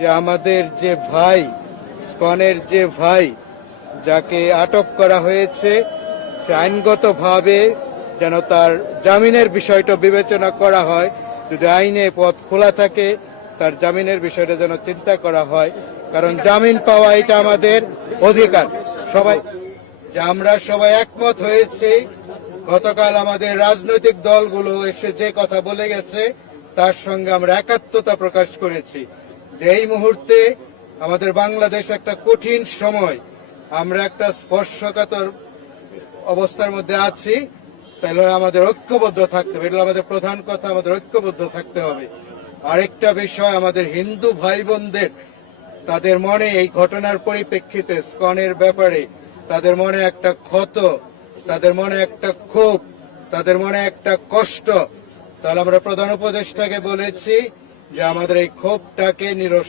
যে আমাদের যে ভাই, স্কনের যে ভাই যাকে আটক করা হয়েছে, সে আইনগতভাবে যেন তার জামিনের বিষয়টা বিবেচনা করা হয়। যদি আইনে পথ খোলা থাকে, তার জামিনের বিষয়টা যেন চিন্তা করা হয়, কারণ জামিন পাওয়া এটা আমাদের অধিকার। সবাই যে আমরা সবাই একমত হয়েছি, গতকাল আমাদের রাজনৈতিক দলগুলো এসে যে কথা বলে গেছে তার সঙ্গে আমরা একাত্মতা প্রকাশ করেছি যে এই মুহূর্তে আমাদের বাংলাদেশ একটা কঠিন সময়, আমরা একটা স্পর্শকাতর অবস্থার মধ্যে আছি। তাহলে আমাদের ঐক্যবদ্ধ থাকতে হবে, এটা আমাদের প্রধান কথা, আমাদের ঐক্যবদ্ধ থাকতে হবে। আরেকটা বিষয়, আমাদের হিন্দু ভাই বোনদের তাদের মনে এই ঘটনার পরিপ্রেক্ষিতে স্কনের ব্যাপারে তাদের মনে একটা ক্ষত, তাদের মনে একটা ক্ষোভ, তাদের মনে একটা কষ্ট। তাহলে আমরা প্রধান উপদেষ্টাকে বলেছি যে আমাদের এই ক্ষোভটাকে